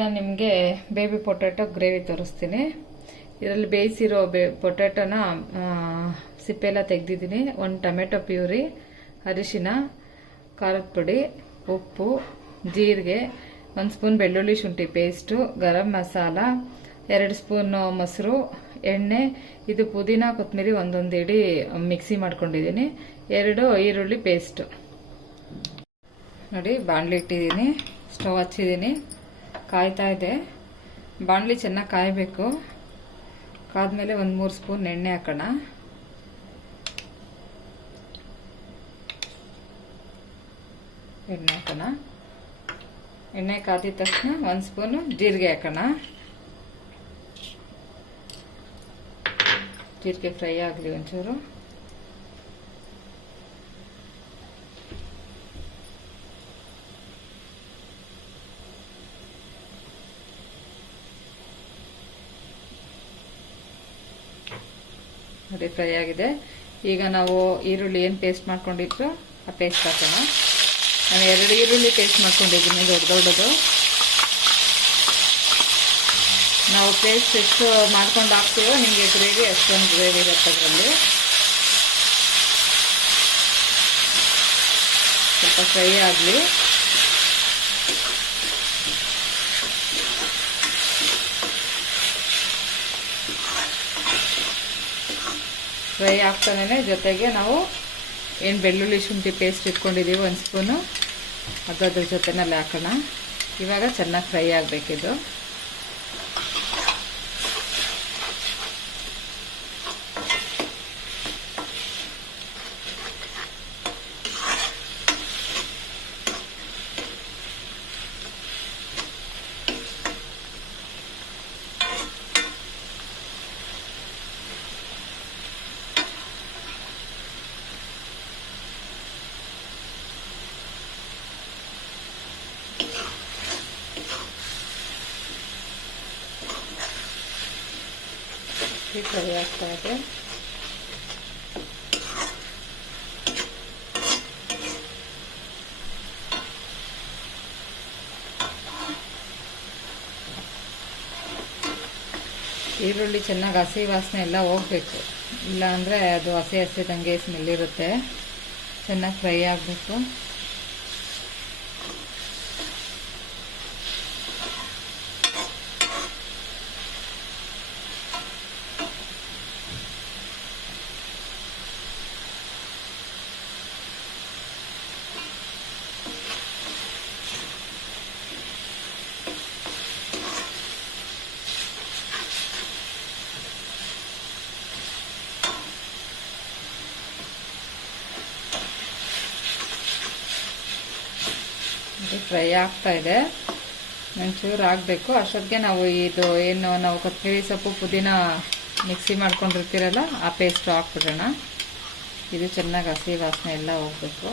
ನಾನು ನಿಮಗೆ baby potato gravy ತೋರಿಸ್ತೀನಿ. ಇದರಲ್ಲಿ ಬೇಯಿಸಿರೋ ಪೊಟ್ಯಾಟೊನ ಸಿಪ್ಪೆಲ್ಲ ತೆಗೆದಿದ್ದೀನಿ. 1 ಟೊಮೆಟೊ ಪ್ಯೂರಿ, ಅರಿಶಿನ, ಖಾರದ ಪುಡಿ, ಉಪ್ಪು, ಜೀರಿಗೆ, 1 ಸ್ಪೂನ್ ಬೆಳ್ಳುಳ್ಳಿ ಶುಂಠಿ ಪೇಸ್ಟು, ಗರಂ ಮಸಾಲ, 2 ಸ್ಪೂನ್ ಮೊಸರು, ಎಣ್ಣೆ, ಇದು ಪುದೀನ ಕೊತ್ತಂಬರಿ ಒಂದೊಂದು ಇಡಿ ಮಿಕ್ಸಿ ಮಾಡ್ಕೊಂಡಿದ್ದೀನಿ, 2 ಈರುಳ್ಳಿ ಪೇಸ್ಟು. ನೋಡಿ, ಬಾಣಲಿ ಇಟ್ಟಿದ್ದೀನಿ, ಸ್ಟವ್ ಹಚ್ಚಿದ್ದೀನಿ, ಕಾಯ್ತಾ ಇದೆ. ಬಾಣಲಿ ಚೆನ್ನಾಗಿ ಕಾಯಬೇಕು. ಕಾದ್ಮೇಲೆ 1-3 ಸ್ಪೂನ್ ಎಣ್ಣೆ ಹಾಕೋಣ. ಎಣ್ಣೆ ಕಾದಿದ ತಕ್ಷಣ 1 ಸ್ಪೂನು ಜೀರಿಗೆ ಹಾಕೋಣ. ಜೀರಿಗೆ ಫ್ರೈ ಆಗಲಿ ಒಂಚೂರು. ನೋಡಿ, ಫ್ರೈ ಆಗಿದೆ. ಈಗ ನಾವು ಈರುಳ್ಳಿ ಏನು ಪೇಸ್ಟ್ ಮಾಡ್ಕೊಂಡಿದ್ರು ಆ ಪೇಸ್ಟ್ ಹಾಕೋಣ. ನಾನು 2 ಈರುಳ್ಳಿ ಪೇಸ್ಟ್ ಮಾಡ್ಕೊಂಡಿದ್ದೀನಿ, ದೊಡ್ಡದು. ನಾವು ಪೇಸ್ಟ್ ಎಷ್ಟು ಮಾಡ್ಕೊಂಡು ಹಾಕ್ತೀವೋ ನಿಮಗೆ ಗ್ರೇವಿ ಅಷ್ಟೊಂದು ಗ್ರೇವಿ ಇರುತ್ತೆ. ಅದರಲ್ಲಿ ಸ್ವಲ್ಪ ಫ್ರೈ ಆಗಲಿ. ಫ್ರೈ ಆಗ್ತಾನೆ ಜೊತೆಗೆ ನಾವು ಏನು ಬೆಳ್ಳುಳ್ಳಿ ಶುಂಠಿ ಪೇಸ್ಟ್ ಇಟ್ಕೊಂಡಿದ್ದೀವಿ 1 ಸ್ಪೂನು, ಅದ್ರ ಜೊತೆನಲ್ಲಿ ಹಾಕೋಣ. ಇವಾಗ ಚೆನ್ನಾಗಿ ಫ್ರೈ ಆಗಬೇಕಿದು. ಫ್ರೈ ಆಗ್ತಾ ಇದೆ. ಈರುಳ್ಳಿ ಚೆನ್ನಾಗಿ ಹಸಿ ವಾಸನೆ ಎಲ್ಲ ಹೋಗ್ಬೇಕು, ಇಲ್ಲ ಅಂದರೆ ಅದು ಹಸಿದಂಗೆ ಸ್ಮೆಲ್ ಇರುತ್ತೆ. ಚೆನ್ನಾಗಿ ಫ್ರೈ ಆಗಬೇಕು. ಫ್ರೈ ಆಗ್ತಾ ಇದೆ, ಒಂಚೂರು ಆಗಬೇಕು. ಅಷ್ಟೊತ್ತಿಗೆ ನಾವು ಇದು ಏನು ನಾವು ಕೊತ್ತಂಬರಿ ಸೊಪ್ಪು ಪುದೀನ ಮಿಕ್ಸಿ ಮಾಡ್ಕೊಂಡಿರ್ತೀರಲ್ಲ ಆ ಪೇಸ್ಟ್ ಹಾಕ್ಬಿಡೋಣ. ಇದು ಚೆನ್ನಾಗಿ ಹಸಿ ವಾಸನೆ ಎಲ್ಲ ಹೋಗಬೇಕು.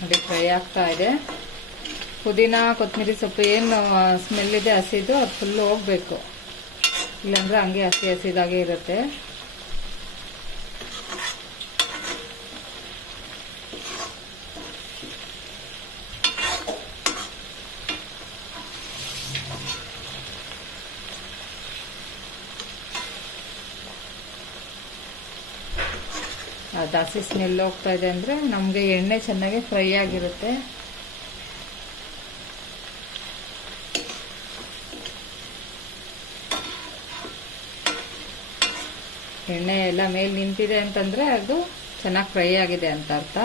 ನೋಡಿ, ಫ್ರೈ ಆಗ್ತಾ ಇದೆ. ಪುದೀನ ಕೊತ್ತಂಬರಿ ಸೊಪ್ಪು ಏನು ಸ್ಮೆಲ್ ಇದೆ ಹಸಿದು ಅದು ಫುಲ್ಲು ಹೋಗ್ಬೇಕು, ಇಲ್ಲಾಂದ್ರೆ ಹಂಗೆ ಹಸಿದಾಗೆ ಇರುತ್ತೆ. ಜಾಸ್ತಿ ಸ್ಮೆಲ್ ಹೋಗ್ತಾ ಇದೆ ಅಂದರೆ ನಮಗೆ ಎಣ್ಣೆ ಚೆನ್ನಾಗಿ ಫ್ರೈ ಆಗಿರುತ್ತೆ. ಎಣ್ಣೆ ಎಲ್ಲ ಮೇಲೆ ನಿಂತಿದೆ ಅಂತಂದರೆ ಅದು ಚೆನ್ನಾಗಿ ಫ್ರೈ ಆಗಿದೆ ಅಂತ ಅರ್ಥ.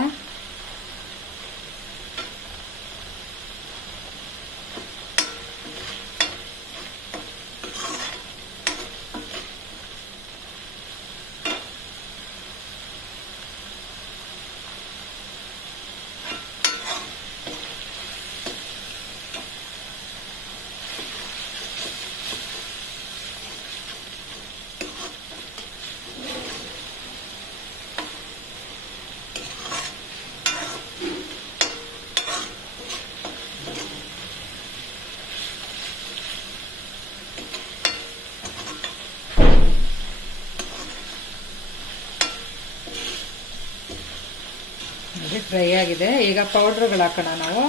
ನೋಡಿ ಫ್ರೈ ಆಗಿದೆ. ಈಗ ಪೌಡ್ರುಗಳು ಹಾಕೋಣ ನಾವು.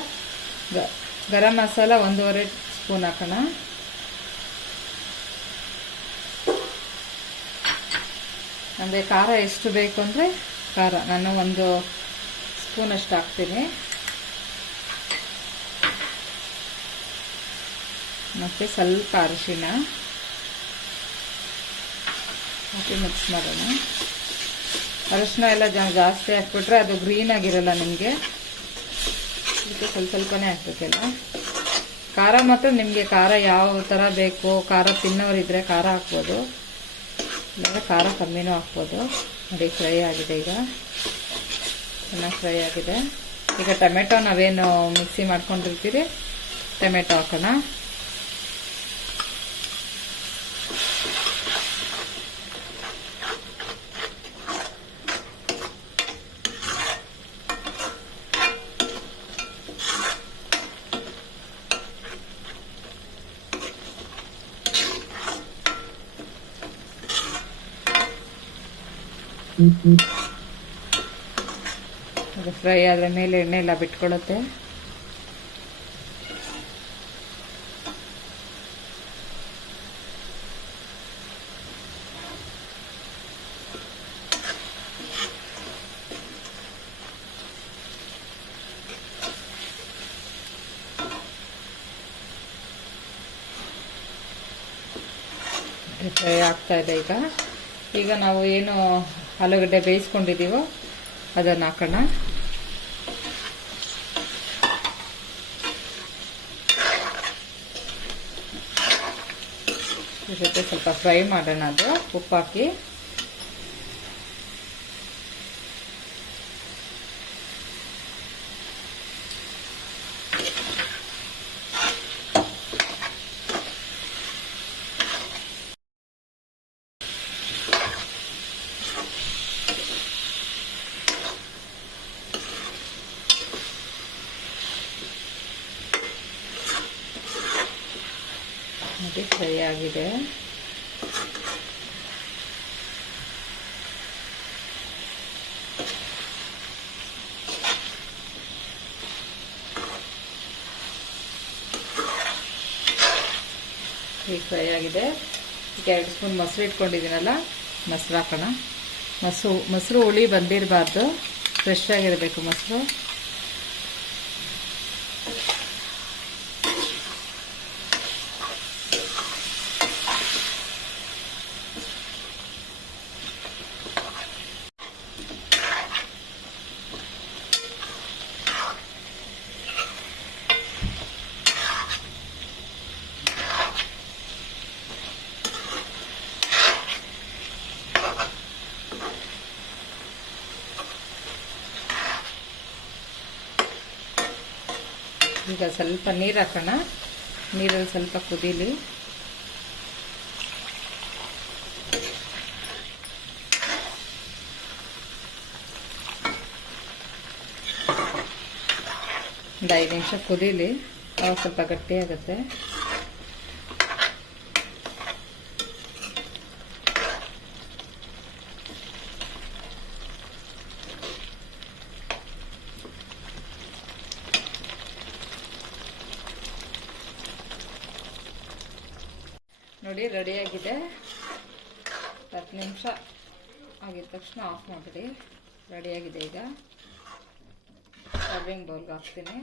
ಗರಂ ಮಸಾಲ 1.5 ಸ್ಪೂನ್ ಹಾಕೋಣ. ನಮಗೆ ಖಾರ ಎಷ್ಟು ಬೇಕು ಅಂದರೆ ಖಾರ ನಾನು 1 ಸ್ಪೂನಷ್ಟು ಹಾಕ್ತೀನಿ. ಮತ್ತು ಸ್ವಲ್ಪ ಅರಿಶಿನ ಹಾಕಿ ಮಿಕ್ಸ್ ಮಾಡೋಣ. ಅರಿಶಿನ ಎಲ್ಲ ಜಾಸ್ತಿ ಹಾಕ್ಬಿಟ್ರೆ ಅದು ಗ್ರೀನ್ ಆಗಿರಲ್ಲ ನಿಮಗೆ, ಅದಕ್ಕೆ ಸ್ವಲ್ಪನೇ ಹಾಕ್ಬೇಕೆಲ್ಲ. ಖಾರ ಮಾತ್ರ ನಿಮಗೆ ಖಾರ ಯಾವ ಥರ ಬೇಕು, ಖಾರ ತಿನ್ನೋರಿದ್ರೆ ಖಾರ ಹಾಕ್ಬೋದು, ಇಲ್ಲಾಂದರೆ ಖಾರ ಕಮ್ಮಿನೂ ಹಾಕ್ಬೋದು. ನೋಡಿ ಫ್ರೈ ಆಗಿದೆ, ಈಗ ಚೆನ್ನಾಗಿ ಫ್ರೈ ಆಗಿದೆ. ಈಗ ಟೊಮೆಟೊ ನಾವೇನು ಮಿಕ್ಸಿ ಮಾಡ್ಕೊಂಡಿರ್ತೀರಿ ಟೊಮೆಟೊ ಹಾಕೋಣ. ಅದು ಫ್ರೈ ಆದ್ರೆ ಮೇಲೆ ಎಣ್ಣೆ ಎಲ್ಲ ಬಿಟ್ಕೊಳ್ಳುತ್ತೆ. ಫ್ರೈ ಆಗ್ತಾ ಇದೆ. ಈಗ ನಾವು ಏನು ಆಲೂಗಡ್ಡೆ ಬೇಯಿಸ್ಕೊಂಡಿದ್ದೀವೋ ಅದನ್ನು ಹಾಕೋಣ. ಜೊತೆ ಸ್ವಲ್ಪ ಫ್ರೈ ಮಾಡೋಣ. ಅದು ಉಪ್ಪು ಹಾಕಿ ಫ್ರೈ ಆಗಿದೆ. ಈಗ ಫ್ರೈ ಆಗಿದೆ. ಈಗ 2 ಸ್ಪೂನ್ ಮೊಸರು ಇಟ್ಕೊಂಡಿದ್ದೀನಲ್ಲ, ಮೊಸರು ಹಾಕೋಣ. ಮೊಸರು ಹುಳಿ ಬಂದಿರಬಾರ್ದು, ಫ್ರೆಶ್ ಆಗಿರಬೇಕು ಮೊಸರು. ಈಗ ಸ್ವಲ್ಪ ನೀರು ಹಾಕೋಣ. ನೀರಲ್ಲಿ ಸ್ವಲ್ಪ ಕುದೀಲಿ. ಒಂದು 5 ನಿಮಿಷ ಕುದೀಲಿ, ಅವಾಗ ಸ್ವಲ್ಪ ಗಟ್ಟಿ ಆಗುತ್ತೆ. ನೋಡಿ ರೆಡಿಯಾಗಿದೆ. 10 ನಿಮಿಷ ಆಗಿದ ತಕ್ಷಣ ಆಫ್ ಮಾಡಿಬಿಡಿ. ರೆಡಿಯಾಗಿದೆ. ಈಗ ಸರ್ವಿಂಗ್ ಬೌಲ್ಗೆ ಹಾಕ್ತೀನಿ.